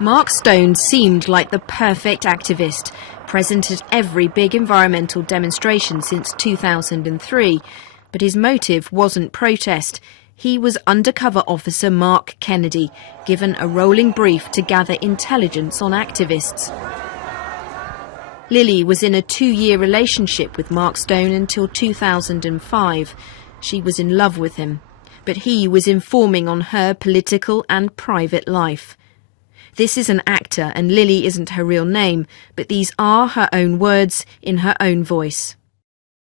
Mark Stone seemed like the perfect activist, present at every big environmental demonstration since 2003. But his motive wasn't protest. He was undercover officer Mark Kennedy, given a rolling brief to gather intelligence on activists. Lily was in a 2-year relationship with Mark Stone until 2005. She was in love with him, but he was informing on her political and private life. This is an actor, and Lily isn't her real name, but these are her own words in her own voice.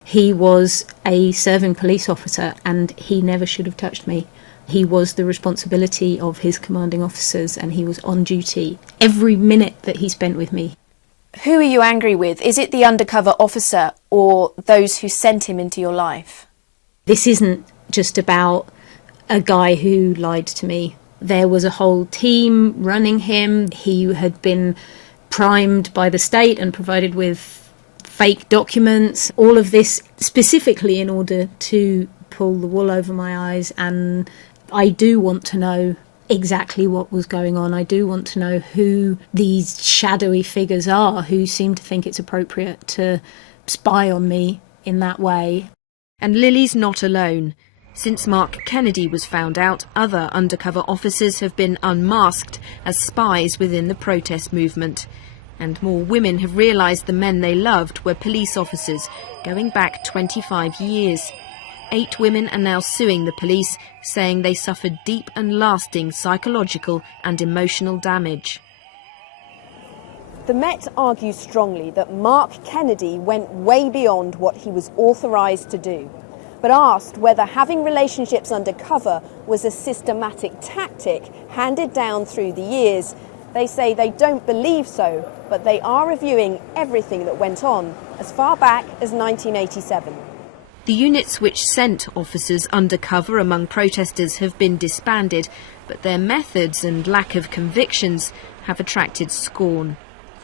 He was a serving police officer and he never should have touched me. He was the responsibility of his commanding officers and he was on duty every minute that he spent with me. Who are you angry with? Is it the undercover officer or those who sent him into your life? This isn't just about a guy who lied to me. There was a whole team running him. He had been primed by the state and provided with fake documents. All of this specifically in order to pull the wool over my eyes. And I do want to know exactly what was going on. I do want to know who these shadowy figures are who seem to think it's appropriate to spy on me in that way. And Lily's not alone. Since Mark Kennedy was found out, other undercover officers have been unmasked as spies within the protest movement. And more women have realised the men they loved were police officers, going back 25 years. 8 women are now suing the police, saying they suffered deep and lasting psychological and emotional damage. The Met argues strongly that Mark Kennedy went way beyond what he was authorised to do. But asked whether having relationships undercover was a systematic tactic handed down through the years, they say they don't believe so, but they are reviewing everything that went on as far back as 1987. The units which sent officers undercover among protesters have been disbanded, but their methods and lack of convictions have attracted scorn.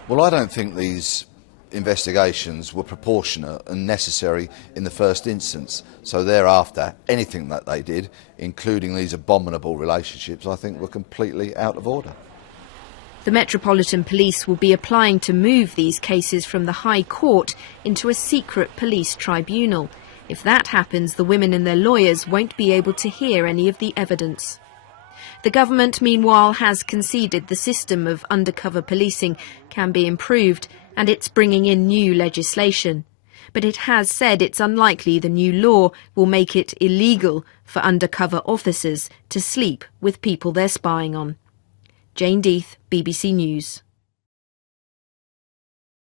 Well, I don't think these investigations were proportionate and necessary in the first instance. So thereafter, anything that they did, including these abominable relationships, I think were completely out of order. The Metropolitan Police will be applying to move these cases from the High Court into a secret police tribunal. If that happens, the women and their lawyers won't be able to hear any of the evidence. The government, meanwhile, has conceded the system of undercover policing can be improved, and it's bringing in new legislation. But it has said it's unlikely the new law will make it illegal for undercover officers to sleep with people they're spying on. Jane Deith, BBC News.